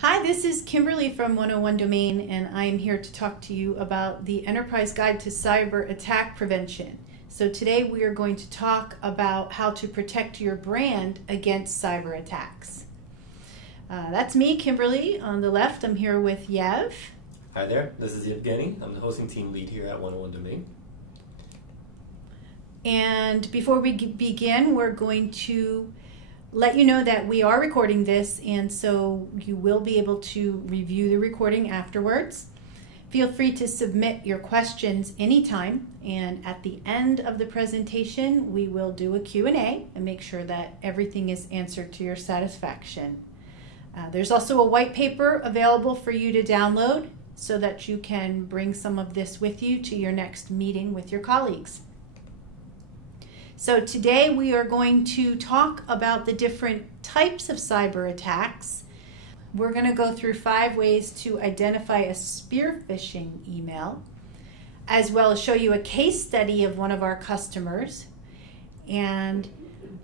Hi, this is Kimberly from 101 Domain, and I am here to talk to you about the Enterprise Guide to Cyber Attack Prevention. So today we are going to talk about how to protect your brand against cyber attacks. That's me, Kimberly. On the left, I'm here with Yev. Hi there, this is Yevgeniy. I'm the hosting team lead here at 101 Domain. And before we begin, we're going to let you know that we are recording this, and so you will be able to review the recording afterwards. Feel free to submit your questions anytime, and at the end of the presentation we will do a Q&A and make sure that everything is answered to your satisfaction. There's also a white paper available for you to download so that you can bring some of this with you to your next meeting with your colleagues. So today we are going to talk about the different types of cyber attacks. We're going to go through 5 ways to identify a spearfishing email, as well as show you a case study of one of our customers. And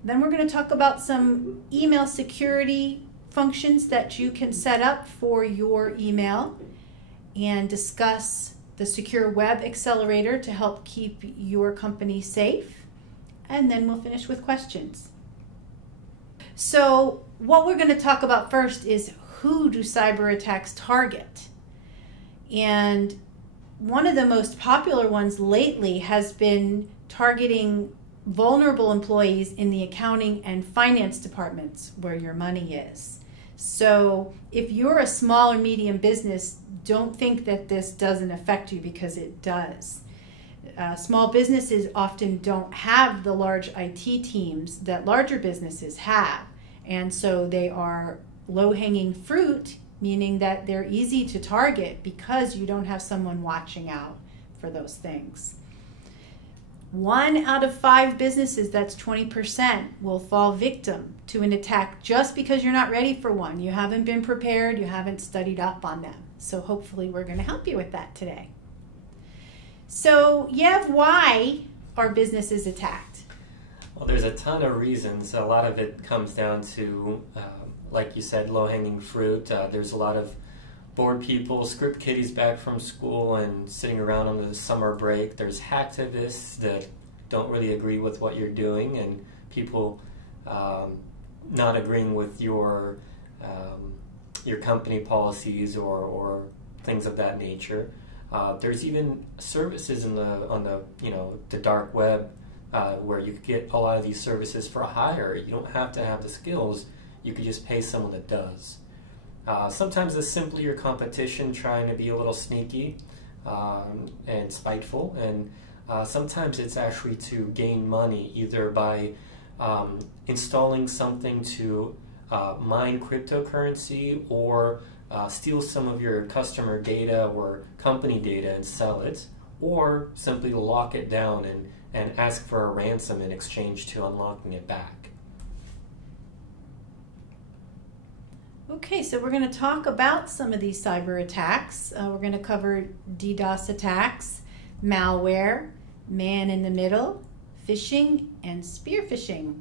then we're going to talk about some email security functions that you can set up for your email and discuss the Secure Web Accelerator to help keep your company safe. And then we'll finish with questions. So what we're going to talk about first is who do cyber attacks target? And one of the most popular ones lately has been targeting vulnerable employees in the accounting and finance departments where your money is. So if you're a small or medium business, don't think that this doesn't affect you, because it does. Small businesses often don't have the large IT teams that larger businesses have, and so they are low-hanging fruit, meaning that they're easy to target because you don't have someone watching out for those things. 1 out of 5 businesses, that's 20%, will fall victim to an attack just because you're not ready for one. You haven't been prepared, you haven't studied up on them. So hopefully we're going to help you with that today. So, Yev, why are businesses attacked? Well, there's a ton of reasons. A lot of it comes down to, like you said, low-hanging fruit. There's a lot of bored people, script kiddies back from school and sitting around on the summer break. There's hacktivists that don't really agree with what you're doing, and people not agreeing with your company policies or things of that nature. There's even services on the dark web where you could get a lot of these services for a hire. You don't have to have the skills. You could just pay someone that does. Sometimes it's simply your competition trying to be a little sneaky and spiteful, and sometimes it's actually to gain money, either by installing something to mine cryptocurrency or steal some of your customer data or company data and sell it, or simply lock it down and ask for a ransom in exchange to unlocking it back. Okay, so we're going to talk about some of these cyber attacks. We're going to cover DDoS attacks, malware, man-in-the-middle, phishing, and spearfishing.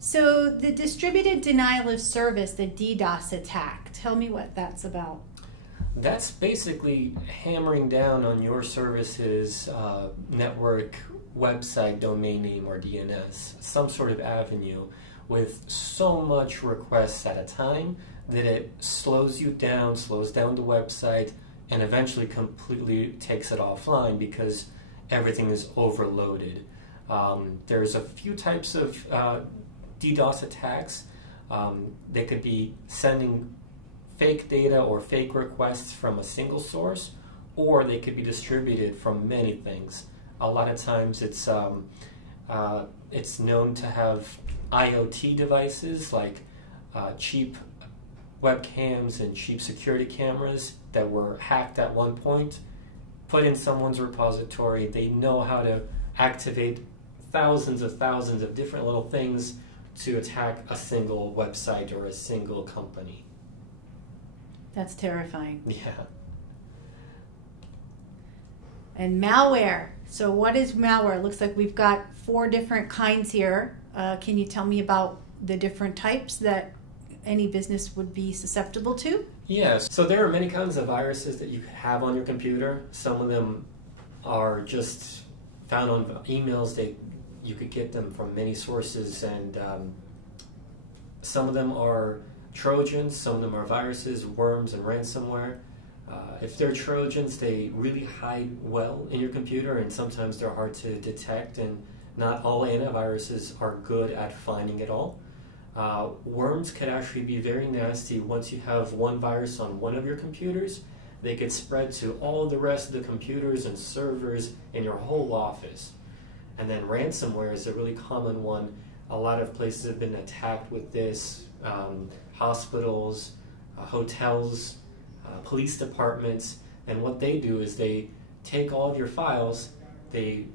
So the distributed denial of service, the DDoS attack, tell me what that's about. That's basically hammering down on your service's network, website, domain name, or DNS, some sort of avenue, with so much requests at a time that it slows you down, slows down the website, and eventually completely takes it offline because everything is overloaded. There's a few types of DDoS attacks. They could be sending fake data or fake requests from a single source, or they could be distributed from many things. A lot of times it's known to have IoT devices like cheap webcams and cheap security cameras that were hacked at one point, put in someone's repository. They know how to activate thousands of different little things to attack a single website or a single company. That's terrifying. Yeah. And malware. So what is malware? It looks like we've got 4 different kinds here. Can you tell me about the different types that any business would be susceptible to? Yes. So there are many kinds of viruses that you have on your computer. Some of them are just found on emails. You could get them from many sources, and some of them are Trojans, some of them are viruses, worms, and ransomware. If they're Trojans, they really hide well in your computer, and sometimes they're hard to detect, and not all antiviruses are good at finding it all. Worms could actually be very nasty. Once you have one virus on one of your computers, they could spread to all the rest of the computers and servers in your whole office. And then ransomware is a really common one. A lot of places have been attacked with this. Hospitals, hotels, police departments, and what they do is they take all of your files, they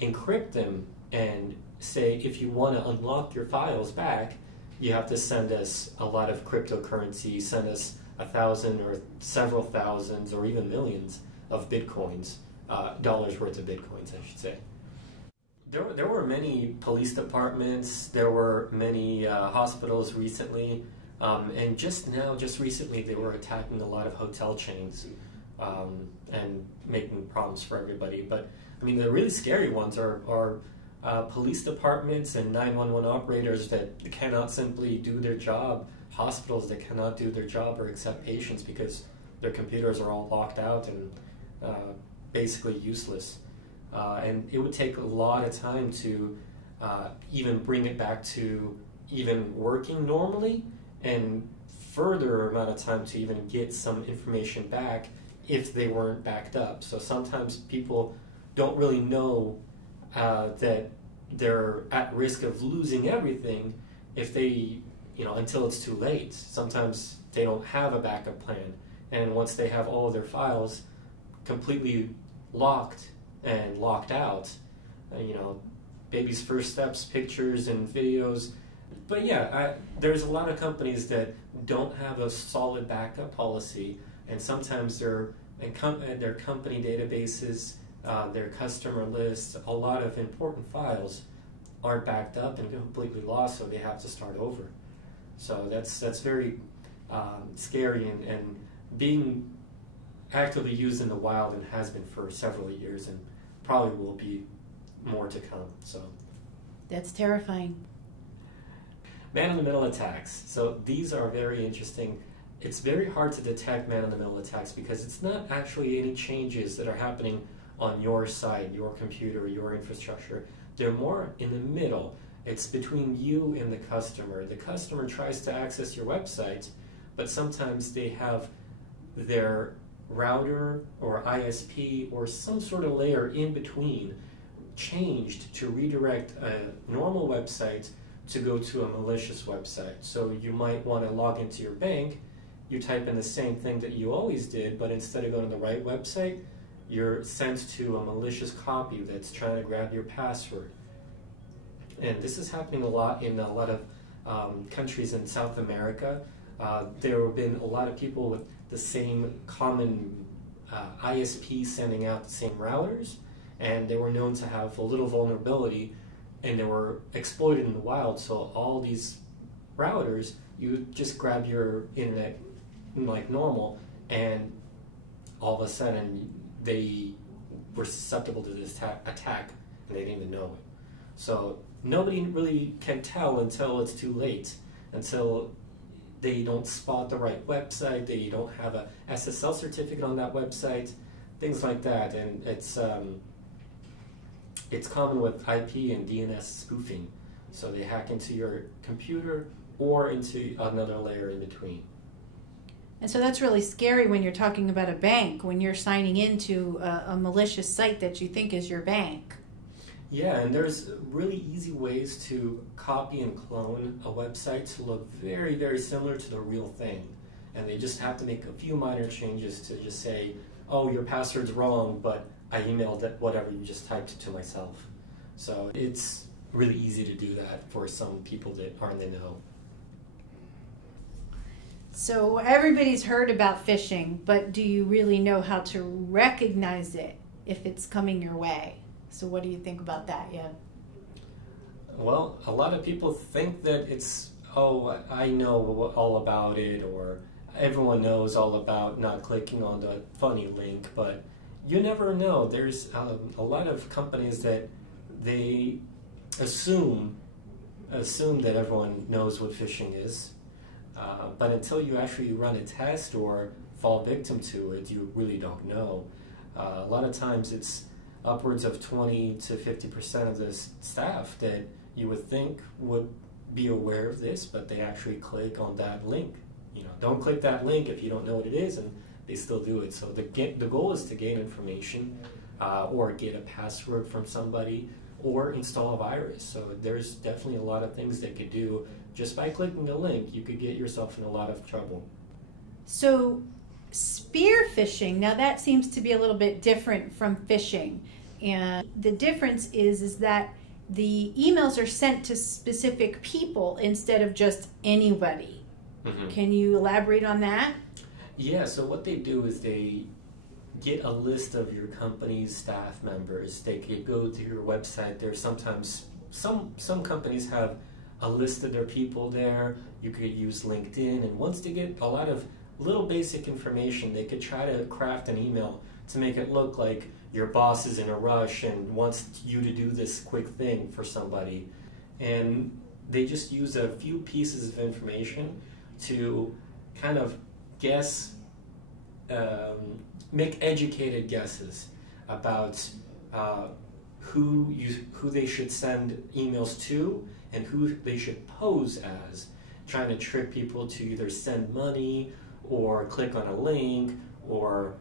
encrypt them, and say if you want to unlock your files back, you have to send us a lot of cryptocurrency, send us 1,000 or several thousands or even millions of bitcoins, dollars worth of bitcoins, I should say. There were many police departments, there were many hospitals recently, and just recently they were attacking a lot of hotel chains and making problems for everybody. But I mean, the really scary ones are police departments and 911 operators that cannot simply do their job, hospitals that cannot do their job or accept patients because their computers are all locked out and basically useless. And it would take a lot of time to even bring it back to even working normally, and further amount of time to even get some information back if they weren't backed up. So sometimes people don't really know that they're at risk of losing everything if they, until it's too late. Sometimes they don't have a backup plan, and once they have all of their files completely locked and locked out, baby's first steps, pictures and videos. But yeah, there's a lot of companies that don't have a solid backup policy, and sometimes their company databases, their customer lists, a lot of important files aren't backed up and completely lost, so they have to start over. So that's very scary and being actively used in the wild, and has been for several years, and probably will be more to come. So that's terrifying. Man-in-the-middle attacks. So these are very interesting. It's very hard to detect man-in-the-middle attacks because it's not actually any changes that are happening on your side, your computer, your infrastructure. They're more in the middle. It's between you and the customer. The customer tries to access your website, but sometimes they have their router or ISP or some sort of layer in between changed to redirect a normal website to go to a malicious website. So you might want to log into your bank, you type in the same thing that you always did, but instead of going to the right website, you're sent to a malicious copy that's trying to grab your password. And this is happening a lot in a lot of countries in South America. There have been a lot of people with the same common ISP sending out the same routers, and they were known to have a little vulnerability, and they were exploited in the wild. So all these routers, you just grab your internet like normal, and all of a sudden they were susceptible to this attack, and they didn't even know it. So nobody really can tell until it's too late, until they don't spot the right website, they don't have a SSL certificate on that website, things like that. And it's common with IP and DNS spoofing. So they hack into your computer or into another layer in between. And so that's really scary when you're talking about a bank, when you're signing into a malicious site that you think is your bank. Yeah, and there's really easy ways to copy and clone a website to look very, very similar to the real thing. And they just have to make a few minor changes to just say, oh, your password's wrong, but I emailed it, whatever, you just typed it to myself. So it's really easy to do that for some people that aren't in the know. So everybody's heard about phishing, but do you really know how to recognize it if it's coming your way? So what do you think about that, yeah? Well, a lot of people think that it's oh, I know all about it, or everyone knows all about not clicking on the funny link, but you never know. There's a lot of companies that they assume that everyone knows what phishing is, but until you actually run a test or fall victim to it, you really don't know. A lot of times it's upwards of 20 to 50% of the staff that you would think would be aware of this, but they actually click on that link. You know, don't click that link if you don't know what it is, and they still do it. So the goal is to gain information, or get a password from somebody, or install a virus. So there's definitely a lot of things they could do. Just by clicking a link, you could get yourself in a lot of trouble. So spearfishing, now that seems to be a little bit different from phishing. And the difference is that the emails are sent to specific people instead of just anybody. Mm-hmm. Can you elaborate on that? Yeah, so what they do is they get a list of your company's staff members. They could go to your website. There's sometimes, some companies have a list of their people there. You could use LinkedIn, and once they get a lot of little basic information, they could try to craft an email to make it look like your boss is in a rush and wants you to do this quick thing for somebody. And they just use a few pieces of information to kind of guess, make educated guesses about who they should send emails to and who they should pose as, trying to trick people to either send money or click on a link or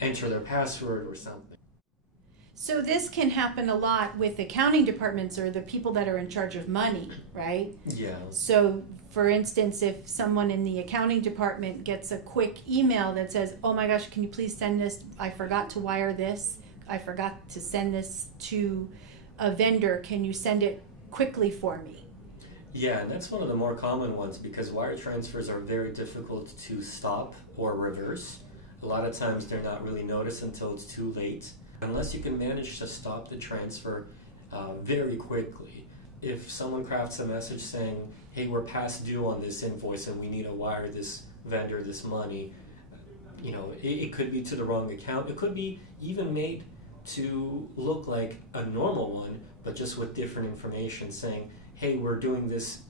enter their password or something. So this can happen a lot with accounting departments or the people that are in charge of money, right? Yeah. So for instance, if someone in the accounting department gets a quick email that says, oh my gosh, can you please send this? I forgot to wire this. I forgot to send this to a vendor. Can you send it quickly for me? Yeah, and that's one of the more common ones because wire transfers are very difficult to stop or reverse. A lot of times they're not really noticed until it's too late. Unless you can manage to stop the transfer very quickly. If someone crafts a message saying, hey, we're past due on this invoice and we need to wire this vendor this money, you know, it could be to the wrong account. It could be even made to look like a normal one, but just with different information saying, hey, we're doing this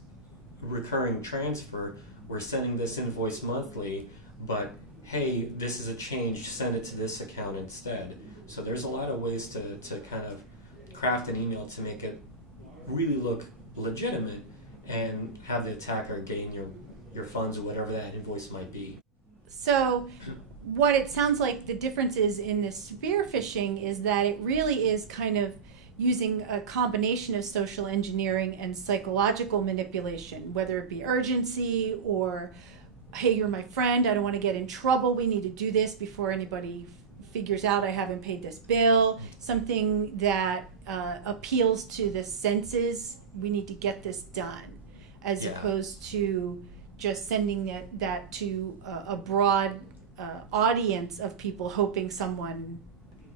recurring transfer, we're sending this invoice monthly, but hey, this is a change, send it to this account instead. So there's a lot of ways to kind of craft an email to make it really look legitimate and have the attacker gain your funds or whatever that invoice might be. So what it sounds like the difference is in this spearfishing is that it really is kind of using a combination of social engineering and psychological manipulation, whether it be urgency or, hey, you're my friend, I don't want to get in trouble, we need to do this before anybody figures out I haven't paid this bill, something that appeals to the senses, we need to get this done, as opposed to just sending that to a broad audience of people hoping someone.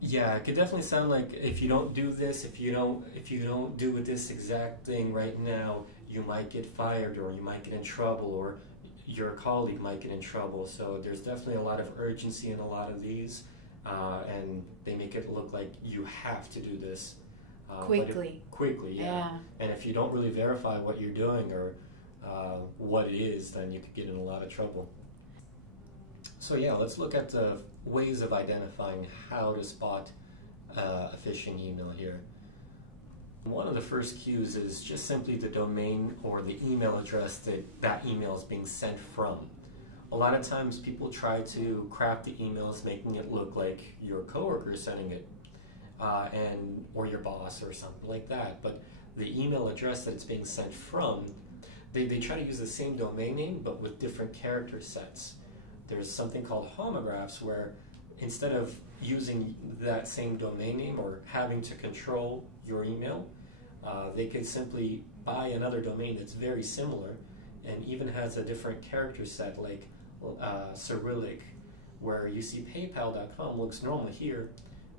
Yeah, it could definitely sound like if you don't do this, if you don't do this exact thing right now, you might get fired or you might get in trouble or your colleague might get in trouble. So there's definitely a lot of urgency in a lot of these. And they make it look like you have to do this quickly. Yeah. And if you don't really verify what you're doing or what it is, then you could get in a lot of trouble. So yeah, let's look at the ways of identifying how to spot a phishing email here. One of the first cues is just simply the domain or the email address that email is being sent from. A lot of times people try to craft the emails making it look like your coworker is sending it or your boss or something like that. But the email address that it's being sent from, they try to use the same domain name but with different character sets. There's something called Homographs where instead of using that same domain name or having to control your email, they could simply buy another domain that's very similar and even has a different character set like Cyrillic, where you see PayPal.com looks normal here,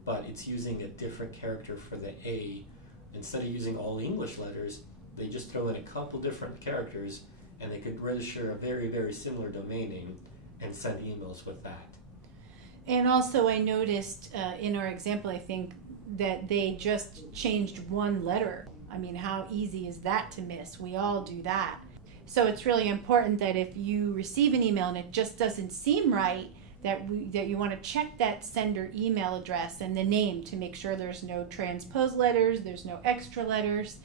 but it's using a different character for the A. Instead of using all English letters, they just throw in a couple different characters and they could register a very, very similar domain name and send emails with that. And also I noticed in our example, I think, that they just changed one letter. I mean, how easy is that to miss? We all do that. So it's really important that if you receive an email and it just doesn't seem right, that you want to check that sender email address and the name to make sure there's no transposed letters, there's no extra letters.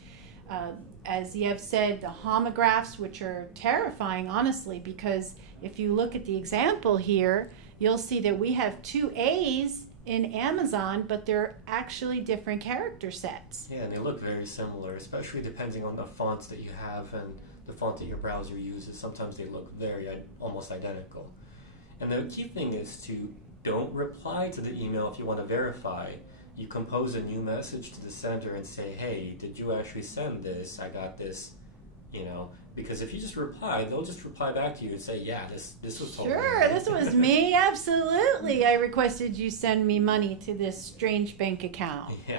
As Yev said, the homographs, which are terrifying, honestly, because if you look at the example here, you'll see that we have 2 A's in Amazon, but they're actually different character sets. Yeah, and they look very similar, especially depending on the fonts that you have and the font that your browser uses. Sometimes they look very almost identical. And the key thing is to don't reply to the email if you want to verify. You compose a new message to the sender and say, hey, did you actually send this? I got this, because if you just reply, they'll just reply back to you and say, yeah, this was totally Sure, right. This was me, absolutely. I requested you send me money to this strange bank account. Yeah.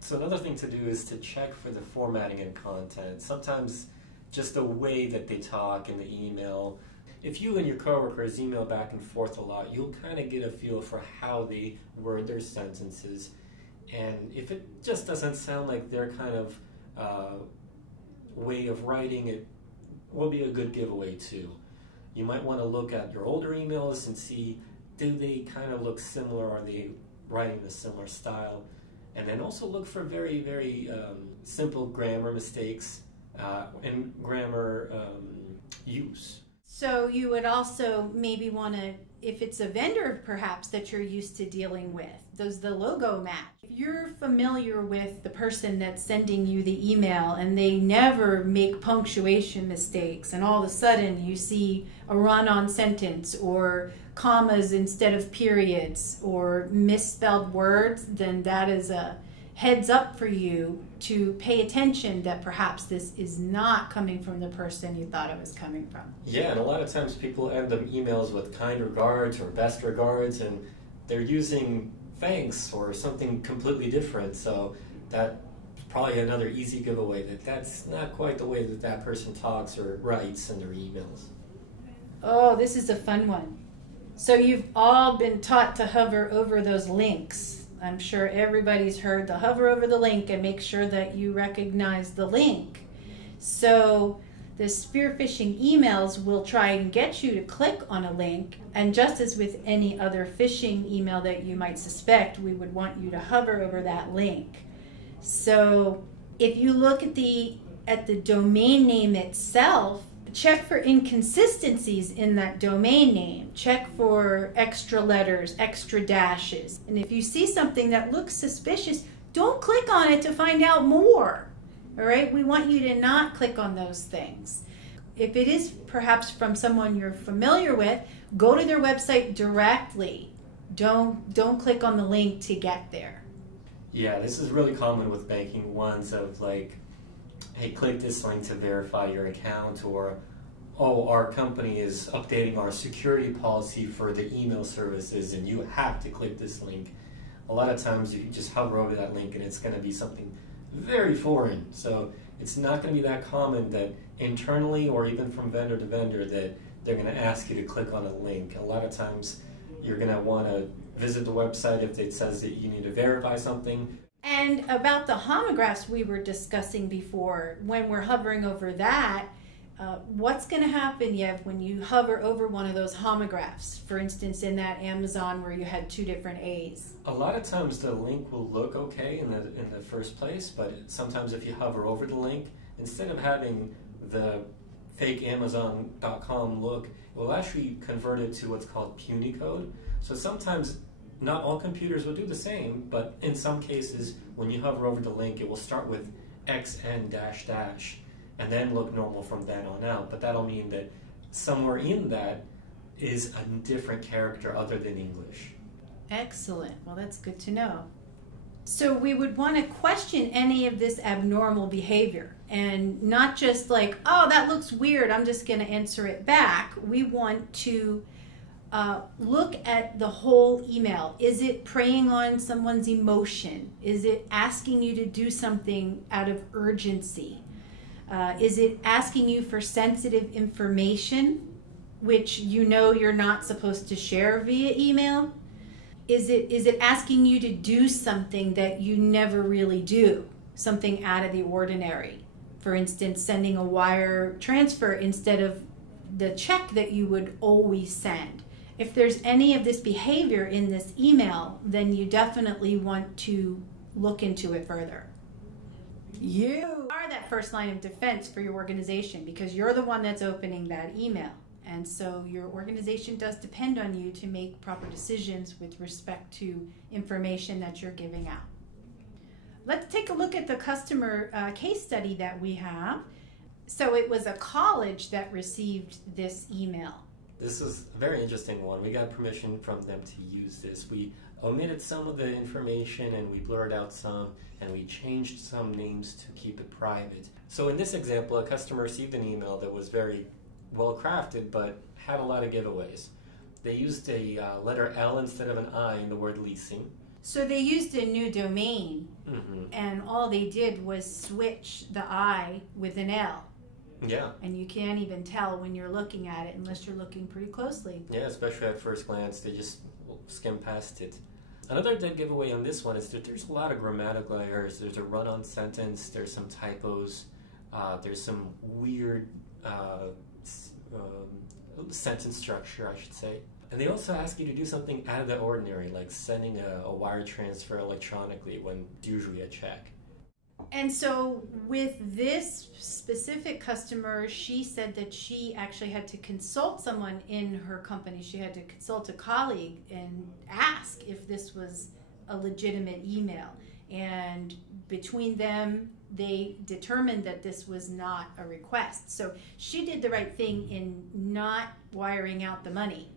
So another thing to do is to check for the formatting and content. Sometimes just the way that they talk in the email. If you and your coworkers email back and forth a lot, you'll kind of get a feel for how they word their sentences. And if it just doesn't sound like their kind of way of writing, it will be a good giveaway too. You might want to look at your older emails and see, do they kind of look similar? Are they writing in a similar style? And then also look for very, very simple grammar mistakes and grammar use. So you would also maybe want to, if it's a vendor perhaps that you're used to dealing with, does the logo match? If you're familiar with the person that's sending you the email and they never make punctuation mistakes, and all of a sudden you see a run-on sentence or commas instead of periods or misspelled words, then that is a heads up for you to pay attention that perhaps this is not coming from the person you thought it was coming from. Yeah, and a lot of times people end them emails with kind regards or best regards, and they're using thanks or something completely different. So that's probably another easy giveaway that that's not quite the way that that person talks or writes in their emails. Oh, this is a fun one. So you've all been taught to hover over those links. I'm sure everybody's heard to hover over the link and make sure that you recognize the link. So the spearfishing emails will try and get you to click on a link, and just as with any other phishing email that you might suspect, we would want you to hover over that link. So if you look at the domain name itself, check for inconsistencies in that domain name. Check for extra letters, extra dashes. And if you see something that looks suspicious, don't click on it to find out more. All right? We want you to not click on those things. If it is perhaps from someone you're familiar with, go to their website directly. Don't click on the link to get there. Yeah, this is really common with banking ones of like, hey, click this link to verify your account, or, oh, our company is updating our security policy for the email services and you have to click this link. A lot of times you just hover over that link and it's going to be something very foreign. So it's not going to be that common that internally or even from vendor to vendor that they're going to ask you to click on a link. A lot of times you're going to want to visit the website if it says that you need to verify something. And about the homographs we were discussing before, when we're hovering over that, what's going to happen, Yev, when you hover over one of those homographs? For instance, in that Amazon where you had 2 different A's. A lot of times the link will look okay in the first place, but sometimes if you hover over the link, instead of having the fake Amazon.com look, it will actually convert it to what's called puny code. So sometimes not all computers will do the same, but in some cases, when you hover over the link, it will start with xn-, and then look normal from then on out. But that'll mean that somewhere in that is a different character other than English. Excellent. Well, that's good to know. So we would want to question any of this abnormal behavior, and not just like, oh, that looks weird, I'm just going to answer it back. We want to look at the whole email. Is it preying on someone's emotion? Is it asking you to do something out of urgency? Is it asking you for sensitive information, which you know you're not supposed to share via email? Is it asking you to do something that you never really do, something out of the ordinary? For instance, sending a wire transfer instead of the check that you would always send. If there's any of this behavior in this email, then you definitely want to look into it further. You are that first line of defense for your organization because you're the one that's opening that email. And so your organization does depend on you to make proper decisions with respect to information that you're giving out. Let's take a look at the customer case study that we have. So it was a college that received this email. This is a very interesting one. We got permission from them to use this. We omitted some of the information and we blurred out some and we changed some names to keep it private. So in this example, a customer received an email that was very well crafted but had a lot of giveaways. They used a letter L instead of an I in the word leasing. So they used a new domain, and all they did was switch the I with an L. Yeah. And you can't even tell when you're looking at it unless you're looking pretty closely. Yeah, especially at first glance, they just skim past it. Another dead giveaway on this one is that there's a lot of grammatical errors. There's a run-on sentence, there's some typos, there's some weird sentence structure, I should say. And they also ask you to do something out of the ordinary, like sending a wire transfer electronically when it's usually a check. And so with this specific customer, she said that she actually had to consult someone in her company. She had to consult a colleague and ask if this was a legitimate email. And between them, they determined that this was not a request. So she did the right thing in not wiring out the money.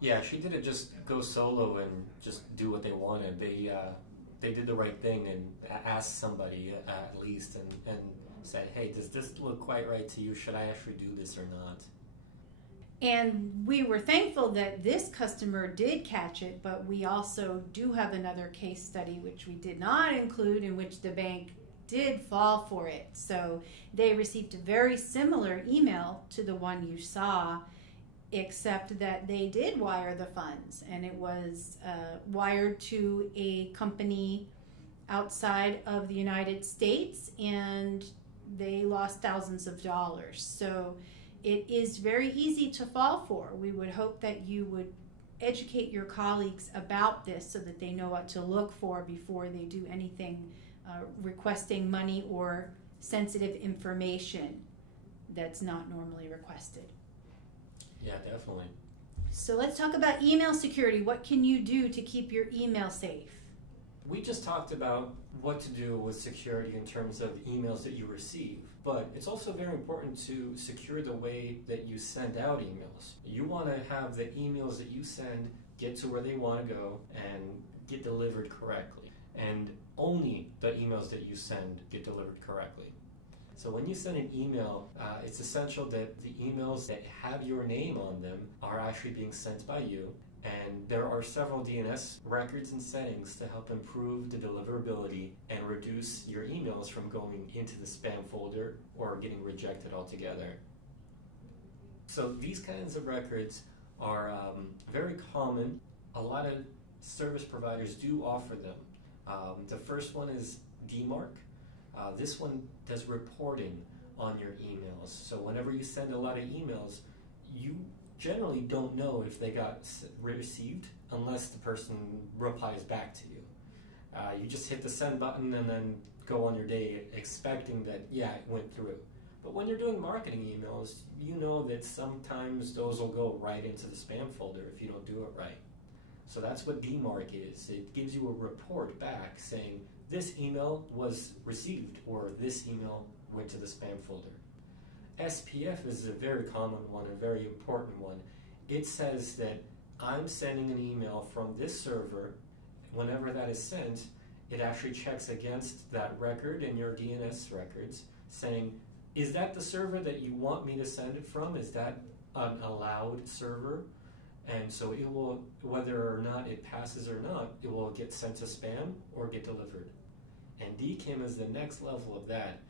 Yeah, she didn't just go solo and just do what they wanted. They did the right thing and asked somebody at least and said, hey, does this look quite right to you? Should I actually do this or not? And we were thankful that this customer did catch it, but we also do have another case study which we did not include in which the bank did fall for it. So they received a very similar email to the one you saw, except that they did wire the funds, and it was wired to a company outside of the United States, and they lost thousands of dollars. So it is very easy to fall for. We would hope that you would educate your colleagues about this so that they know what to look for before they do anything requesting money or sensitive information that's not normally requested. Yeah, definitely. So let's talk about email security. What can you do to keep your email safe? We just talked about what to do with security in terms of emails that you receive, but it's also very important to secure the way that you send out emails. You want to have the emails that you send get to where they want to go and get delivered correctly. And only the emails that you send get delivered correctly. So when you send an email, it's essential that the emails that have your name on them are actually being sent by you. And there are several DNS records and settings to help improve the deliverability and reduce your emails from going into the spam folder or getting rejected altogether. So these kinds of records are very common. A lot of service providers do offer them. The first one is Demark. This one does reporting on your emails. So whenever you send a lot of emails, you generally don't know if they got received unless the person replies back to you. You just hit the send button and then go on your day expecting that, yeah, it went through. But when you're doing marketing emails, you know that sometimes those will go right into the spam folder if you don't do it right. So that's what DMARC is. It gives you a report back saying this email was received or this email went to the spam folder. SPF is a very common one, a very important one. It says that I'm sending an email from this server. Whenever that is sent, it actually checks against that record in your DNS records saying, is that the server that you want me to send it from? Is that an allowed server? And so it will, whether or not it passes or not, it will get sent to spam or get delivered. And DKIM is the next level of that.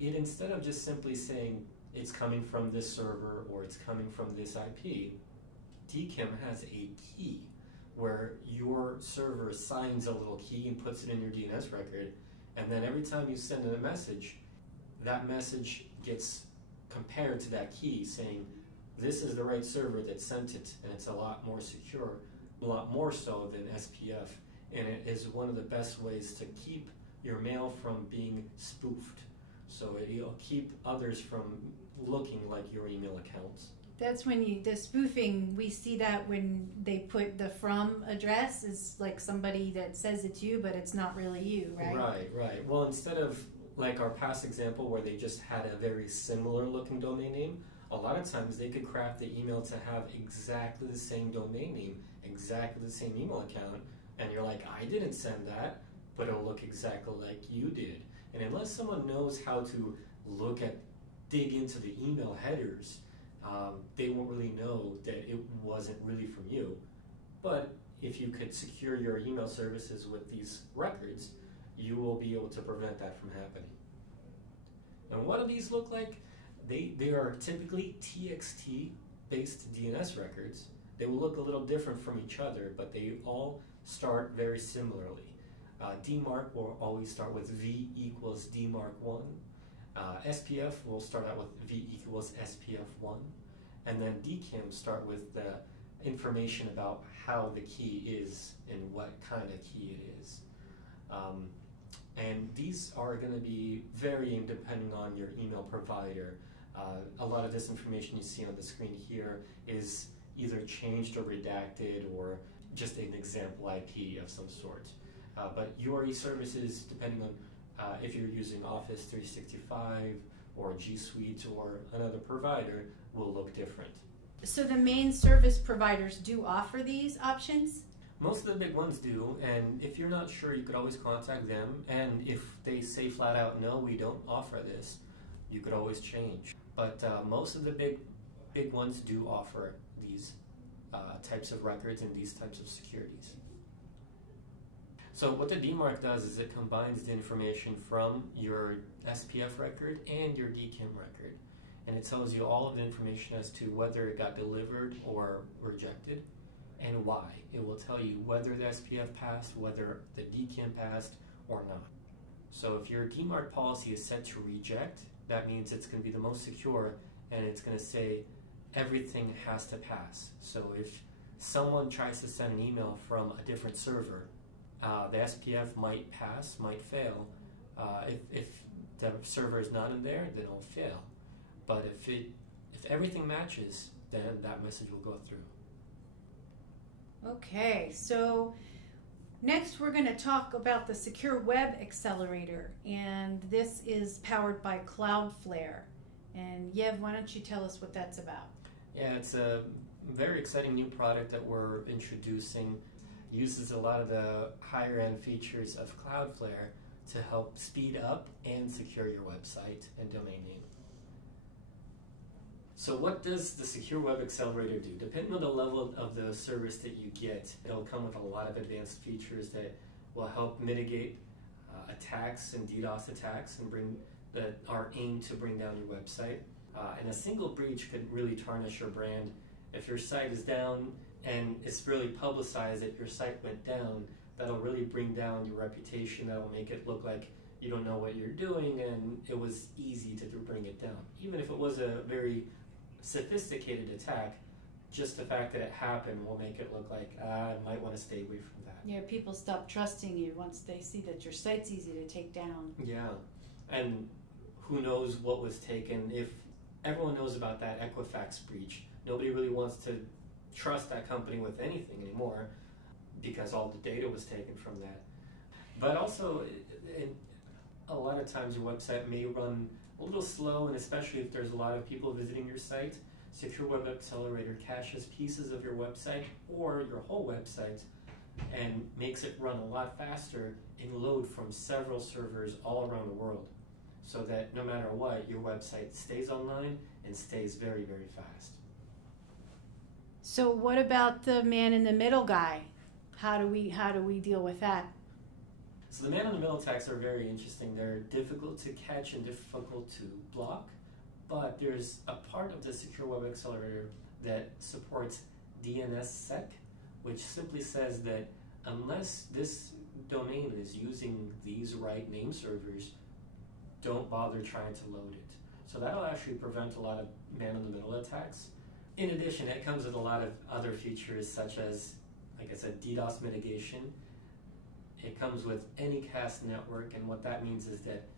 instead of just simply saying it's coming from this server or it's coming from this IP, DKIM has a key where your server assigns a little key and puts it in your DNS record, and then every time you send a message, that message gets compared to that key saying this is the right server that sent it, and it's a lot more secure, a lot more so than SPF, and it is one of the best ways to keep your mail from being spoofed. So it'll keep others from looking like your email accounts. That's when the spoofing, we see that when they put the from address is like somebody that says it's you, but it's not really you, right? Right. Well, instead of like our past example where they just had a very similar looking domain name, a lot of times they could craft the email to have exactly the same domain name, exactly the same email account, and you're like, I didn't send that, but it'll look exactly like you did. And unless someone knows how to dig into the email headers, they won't really know that it wasn't really from you. But if you could secure your email services with these records, you will be able to prevent that from happening. And what do these look like? They are typically TXT-based DNS records. They will look a little different from each other, but they all start very similarly. Demark will always start with V equals Demark1. SPF will start out with V equals SPF1. And then DKIM start with the information about how the key is and what kind of key it is. And these are going to be varying depending on your email provider. A lot of this information you see on the screen here is either changed or redacted or just an example IP of some sort. But your e-services, depending on if you're using Office 365 or G Suite or another provider, will look different. So the main service providers do offer these options? Most of the big ones do, and if you're not sure, you could always contact them, and if they say flat out, no, we don't offer this, you could always change. But most of the big ones do offer these types of records and these types of securities. So what the DMARC does is it combines the information from your SPF record and your DKIM record, and it tells you all of the information as to whether it got delivered or rejected, and why. It will tell you whether the SPF passed, whether the DKIM passed, or not. So if your DMARC policy is set to reject, that means it's going to be the most secure, and it's going to say everything has to pass. So if someone tries to send an email from a different server, the SPF might pass, might fail. If the server is not in there, then it'll fail. But if everything matches, then that message will go through. Okay, so next we're going to talk about the Secure Web Accelerator, and this is powered by Cloudflare. And Yev, why don't you tell us what that's about? Yeah, it's a very exciting new product that we're introducing. It uses a lot of the higher end features of Cloudflare to help speed up and secure your website and domain name. So what does the Secure Web Accelerator do? Depending on the level of the service that you get, it'll come with a lot of advanced features that will help mitigate attacks and DDoS attacks and are aimed to bring down your website. And a single breach could really tarnish your brand. If your site is down and it's really publicized that your site went down, that'll really bring down your reputation. That'll make it look like you don't know what you're doing and it was easy to bring it down. Even if it was a very sophisticated attack, just the fact that it happened will make it look like I might want to stay away from that. Yeah, people stop trusting you once they see that your site's easy to take down. Yeah, and who knows what was taken. If everyone knows about that Equifax breach, nobody really wants to trust that company with anything anymore because all the data was taken from that. But also, a lot of times your website may run a little slow, and especially if there's a lot of people visiting your site, Secure Web Accelerator caches pieces of your website or your whole website and makes it run a lot faster and load from several servers all around the world, so that no matter what, your website stays online and stays very, very fast. So what about the man in the middle guy? How do we deal with that? So the man-in-the-middle attacks are very interesting. They're difficult to catch and difficult to block, but there's a part of the Secure Web Accelerator that supports DNSSEC, which simply says that unless this domain is using these right name servers, don't bother trying to load it. So that'll actually prevent a lot of man-in-the-middle attacks. In addition, it comes with a lot of other features such as, like I said, DDoS mitigation. It comes with Anycast network, and what that means is that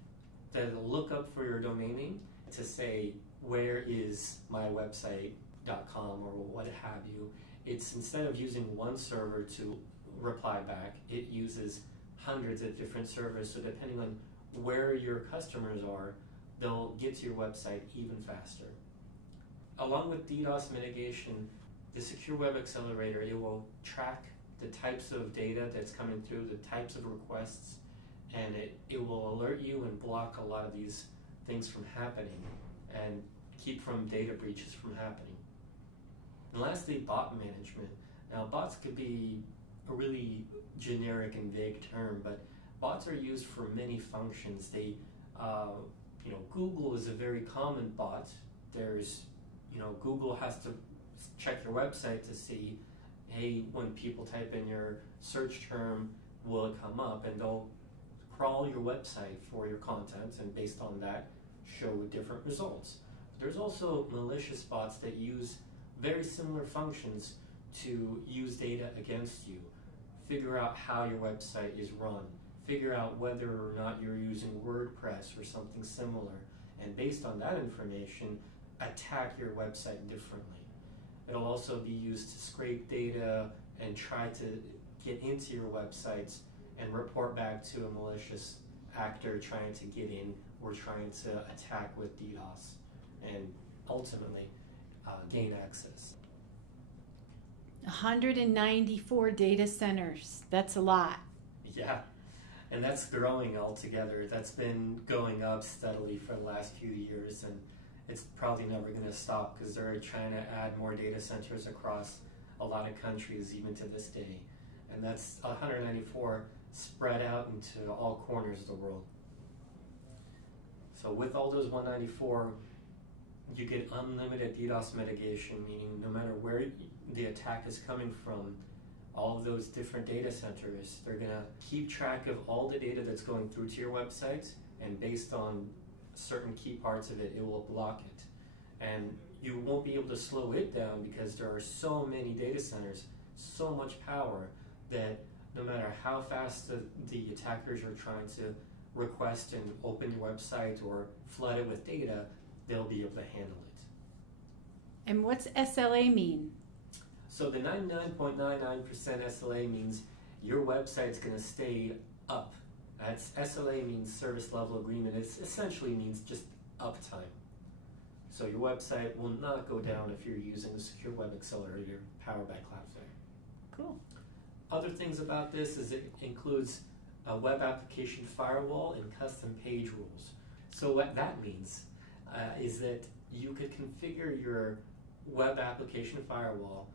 the lookup for your domain name to say, where is my website.com or what have you, it's instead of using one server to reply back, it uses hundreds of different servers. So depending on where your customers are, they'll get to your website even faster. Along with DDoS mitigation, the Secure Web Accelerator, it will track the types of data that's coming through, the types of requests, and it will alert you and block a lot of these things from happening and keep from data breaches from happening. And lastly, bot management. Now, bots could be a really generic and vague term, but bots are used for many functions. They, Google is a very common bot. There's, Google has to check your website to see, hey, when people type in your search term, will it come up? And they'll crawl your website for your content, and based on that, show different results. There's also malicious bots that use very similar functions to use data against you, figure out how your website is run, figure out whether or not you're using WordPress or something similar, and based on that information, attack your website differently. It'll also be used to scrape data and try to get into your websites and report back to a malicious actor trying to get in or trying to attack with DDoS and ultimately gain access. 194 data centers. That's a lot. Yeah, and that's growing altogether. That's been going up steadily for the last few years, and it's probably never going to stop because they're trying to add more data centers across a lot of countries even to this day. And that's 194 spread out into all corners of the world. So with all those 194, you get unlimited DDoS mitigation, meaning no matter where the attack is coming from, all of those different data centers, they're going to keep track of all the data that's going through to your website, and based on certain key parts of it, it will block it. And you won't be able to slow it down because there are so many data centers, so much power, that no matter how fast the attackers are trying to request and open your website or flood it with data, they'll be able to handle it. And what's SLA mean? So the 99.99% SLA means your website's going to stay up. That's SLA means service level agreement. It essentially means just uptime. So your website will not go down if you're using the Secure Web Accelerator powered by Cloudflare. Cool. Other things about this is it includes a web application firewall and custom page rules. So what that means is that you could configure your web application firewall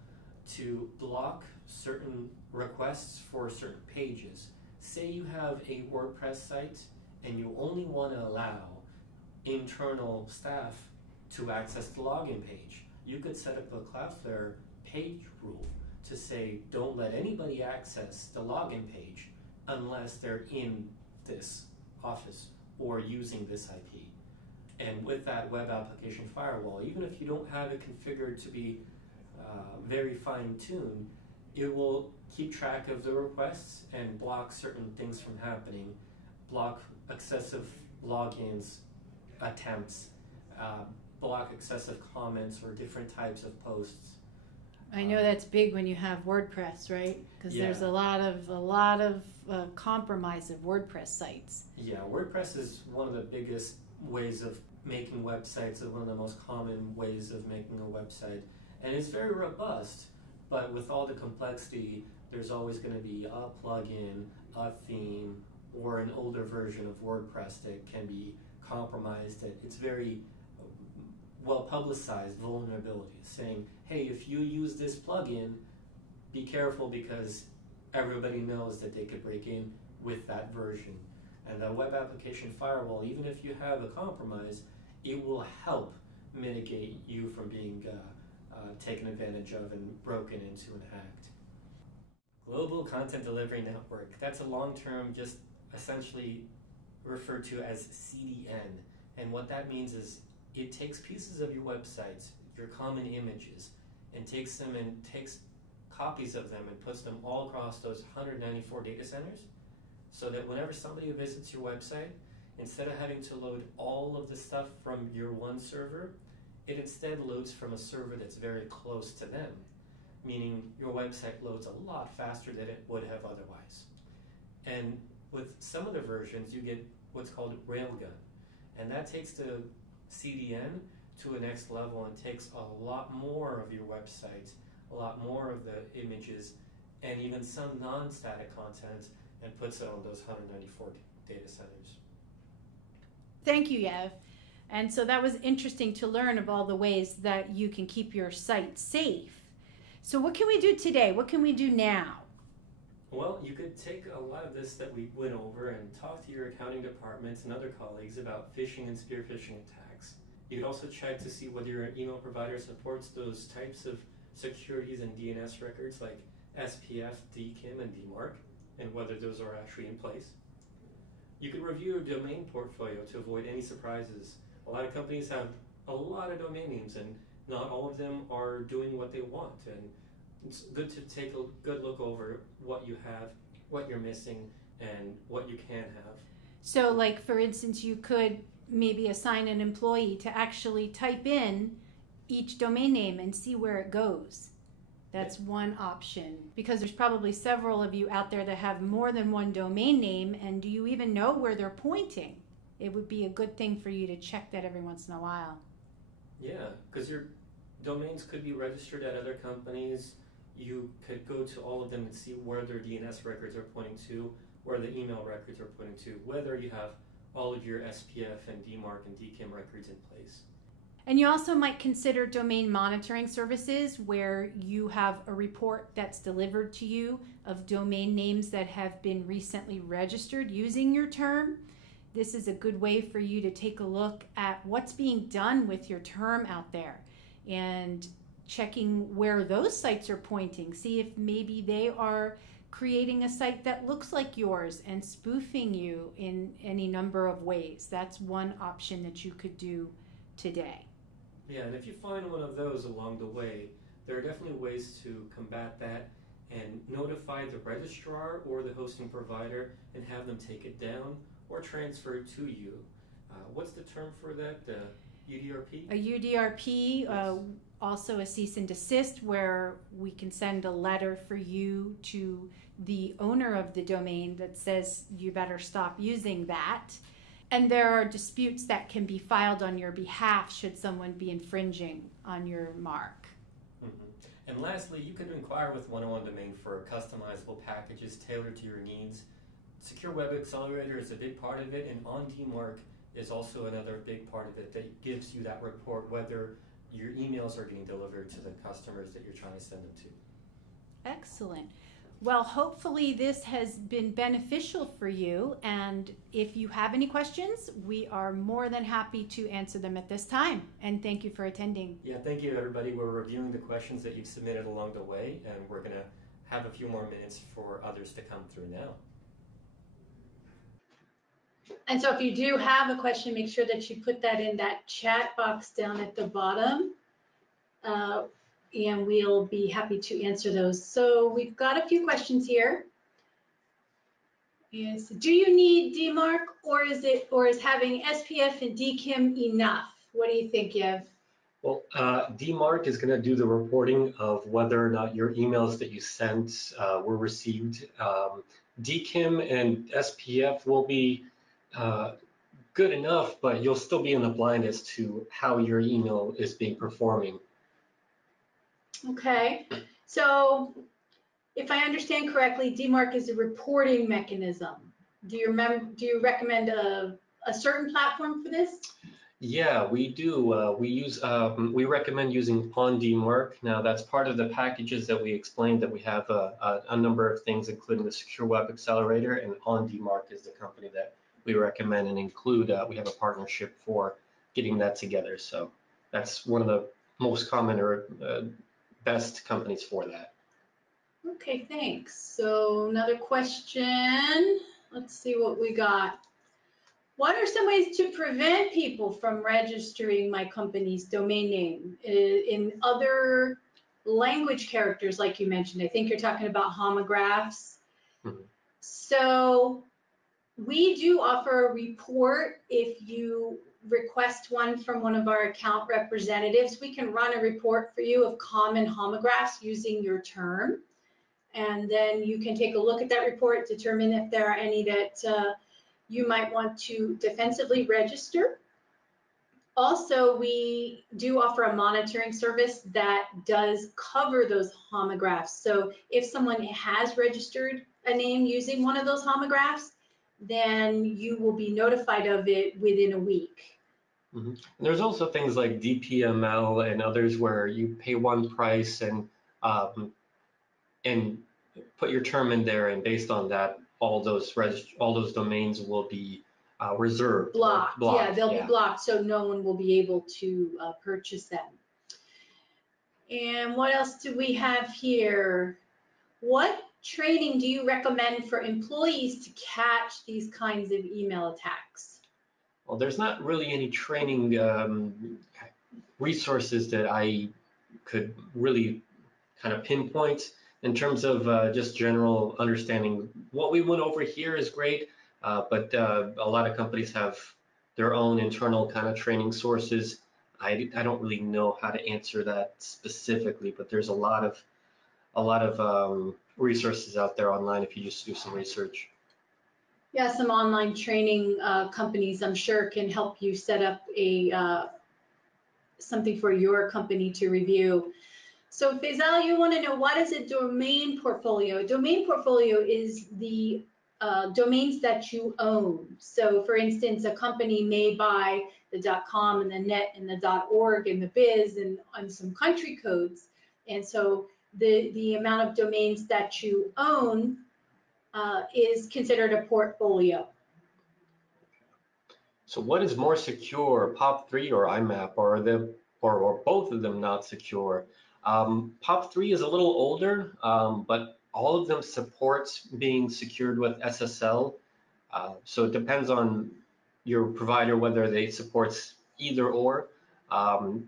to block certain requests for certain pages. Say you have a WordPress site and you only want to allow internal staff to access the login page. You could set up a Cloudflare page rule to say don't let anybody access the login page unless they're in this office or using this IP. And with that web application firewall, even if you don't have it configured to be very fine-tuned, it will keep track of the requests and block certain things from happening, block excessive logins attempts, block excessive comments or different types of posts. I know that's big when you have WordPress, right? Because there's a lot of compromise of WordPress sites. Yeah, WordPress is one of the biggest ways of making websites, one of the most common ways of making a website. And it's very robust, but with all the complexity, there's always going to be a plugin, a theme, or an older version of WordPress that can be compromised. It's very well-publicized vulnerabilities, saying, hey, if you use this plugin, be careful because everybody knows that they could break in. with that version. And the web application firewall, even if you have a compromise, it will help mitigate you from being taken advantage of and broken into and hacked. Global Content Delivery Network, that's a long-term, just essentially referred to as CDN. And what that means is it takes pieces of your websites, your common images, and takes copies of them and puts them all across those 194 data centers, so that whenever somebody visits your website, instead of having to load all of the stuff from your one server, it instead loads from a server that's very close to them, meaning your website loads a lot faster than it would have otherwise. And with some of the versions, you get what's called Railgun, and that takes the CDN to a next level and takes a lot more of your website, a lot more of the images, and even some non-static content, and puts it on those 194 data centers. Thank you, Yev. And so that was interesting to learn of all the ways that you can keep your site safe. So what can we do today? What can we do now? Well, you could take a lot of this that we went over and talk to your accounting departments and other colleagues about phishing and spearfishing attacks. You could also check to see whether your email provider supports those types of securities and DNS records like SPF, DKIM, and DMARC, and whether those are actually in place. You could review your domain portfolio to avoid any surprises. A lot of companies have a lot of domain names, and not all of them are doing what they want. And it's good to take a good look over what you have, what you're missing, and what you can have. So like, for instance, you could maybe assign an employee to actually type in each domain name and see where it goes. That's one option, because there's probably several of you out there that have more than one domain name, and do you even know where they're pointing? It would be a good thing for you to check that every once in a while. Yeah, because your domains could be registered at other companies. You could go to all of them and see where their DNS records are pointing to, where the email records are pointing to, whether you have all of your SPF and DMARC and DKIM records in place. And you also might consider domain monitoring services, where you have a report that's delivered to you of domain names that have been recently registered using your term. This is a good way for you to take a look at what's being done with your term out there and checking where those sites are pointing. See if maybe they are creating a site that looks like yours and spoofing you in any number of ways. That's one option that you could do today. Yeah, and if you find one of those along the way, there are definitely ways to combat that and notify the registrar or the hosting provider and have them take it down or transfer it to you. What's the term for that? The UDRP? A UDRP, yes. Also a cease and desist, where we can send a letter for you to the owner of the domain that says you better stop using that. And there are disputes that can be filed on your behalf should someone be infringing on your mark. Mm-hmm. And lastly, you can inquire with 101 Domain for customizable packages tailored to your needs. Secure Web Accelerator is a big part of it, and on DMARC is also another big part of it that gives you that report whether your emails are being delivered to the customers that you're trying to send them to. Excellent. Well, hopefully this has been beneficial for you, and if you have any questions, we are more than happy to answer them at this time. And thank you for attending. Yeah, thank you everybody. We're reviewing the questions that you've submitted along the way, and we're going to have a few more minutes for others to come through now. And so if you do have a question, make sure that you put that in that chat box down at the bottom. And we'll be happy to answer those. So we've got a few questions here. Yes. Do you need DMARC, or is having SPF and DKIM enough? What do you think, Yev? Well, DMARC is going to do the reporting of whether or not your emails that you sent were received. DKIM and SPF will be good enough, but you'll still be in the blind as to how your email is being performing. Okay, so if I understand correctly, DMARC is a reporting mechanism. Do you recommend a certain platform for this? Yeah, we do. We recommend using on Demark. Now, that's part of the packages that we explained that we have a number of things, including the Secure Web Accelerator, and on Demark is the company that we recommend and include. We have a partnership for getting that together. So that's one of the most common or best companies for that. Okay, thanks. So another question. Let's see what we got. What are some ways to prevent people from registering my company's domain name in other language characters like you mentioned? I think you're talking about homographs. Mm-hmm. So we do offer a report if you request one from one of our account representatives. We can run a report for you of common homographs using your term. And then you can take a look at that report, determine if there are any that you might want to defensively register. Also, we do offer a monitoring service that does cover those homographs. So if someone has registered a name using one of those homographs, then you will be notified of it within a week. Mm-hmm. And there's also things like DPML and others where you pay one price and put your term in there, and based on that, all those domains will be reserved. Blocked. Yeah, they'll be blocked, so no one will be able to purchase them. And what else do we have here? What training do you recommend for employees to catch these kinds of email attacks? Well, there's not really any training resources that I could really kind of pinpoint in terms of just general understanding. What we went over here is great, but a lot of companies have their own internal kind of training sources. I don't really know how to answer that specifically, but there's a lot of resources out there online if you just do some research. Yeah, some online training companies, I'm sure, can help you set up a something for your company to review. So Faisal, you want to know, what is a domain portfolio? A domain portfolio is the domains that you own. So for instance, a company may buy the .com and the .net and the .org and the .biz and some country codes. And so the amount of domains that you own is considered a portfolio. So what is more secure, POP3 or IMAP, or both of them not secure? POP3 is a little older, but all of them support being secured with SSL. So it depends on your provider whether they support either or.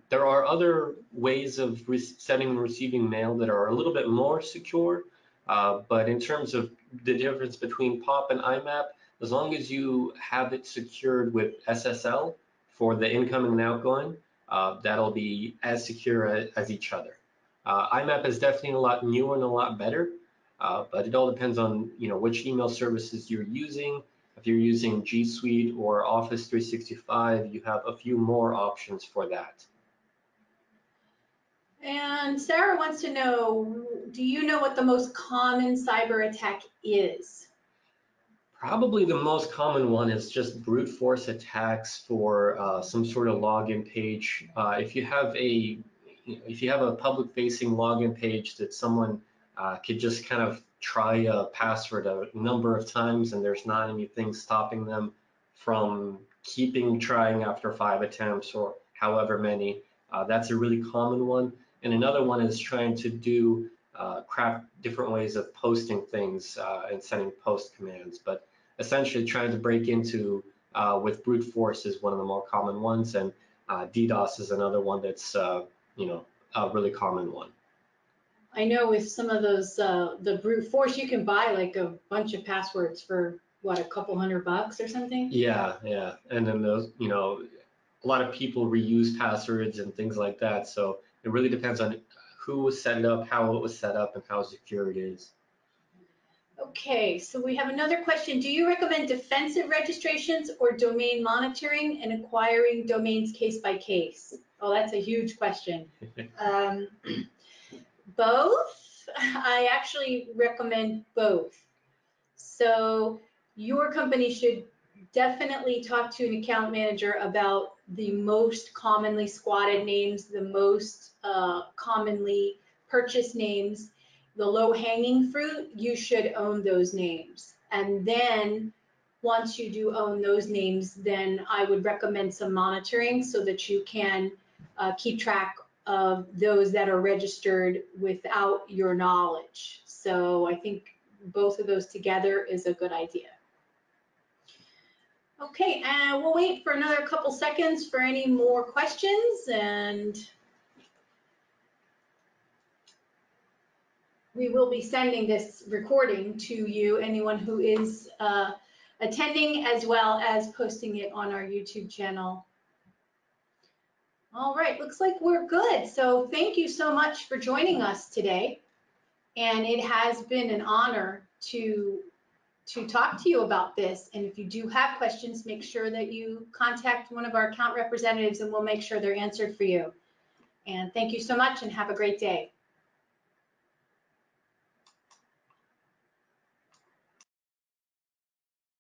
There are other ways of sending and receiving mail that are a little bit more secure, but in terms of the difference between POP and IMAP, as long as you have it secured with SSL for the incoming and outgoing, that'll be as secure as each other. IMAP is definitely a lot newer and a lot better, but it all depends on which email services you're using. If you're using G Suite or Office 365, you have a few more options for that. And Sarah wants to know, do you know what the most common cyber attack is? Probably the most common one is just brute force attacks for some sort of login page. If you have a public-facing login page that someone could just kind of try a password a number of times and there's not anything stopping them from trying after 5 attempts or however many, that's a really common one. And another one is trying to craft different ways of posting things and sending post commands. But essentially trying to break into with brute force is one of the more common ones, and DDoS is another one that's a really common one. I know with some of those the brute force, you can buy like a bunch of passwords for what, a couple $100 or something. Yeah, and then those a lot of people reuse passwords and things like that. So it really depends on who set it up, how it was set up, and how secure it is. Okay, so we have another question. Do you recommend defensive registrations or domain monitoring and acquiring domains case by case? Oh, that's a huge question. Both. I actually recommend both. So your company should definitely talk to an account manager about the most commonly squatted names, the most commonly purchased names, the low-hanging fruit. You should own those names. And then once you do own those names, then I would recommend some monitoring so that you can keep track of those that are registered without your knowledge. So I think both of those together is a good idea. Okay, and we'll wait for another couple seconds for any more questions, and we will be sending this recording to you, anyone who is attending, as well as posting it on our YouTube channel. All right, looks like we're good. So thank you so much for joining us today. And it has been an honor to talk to you about this. And if you do have questions, make sure that you contact one of our account representatives and we'll make sure they're answered for you. And thank you so much and have a great day.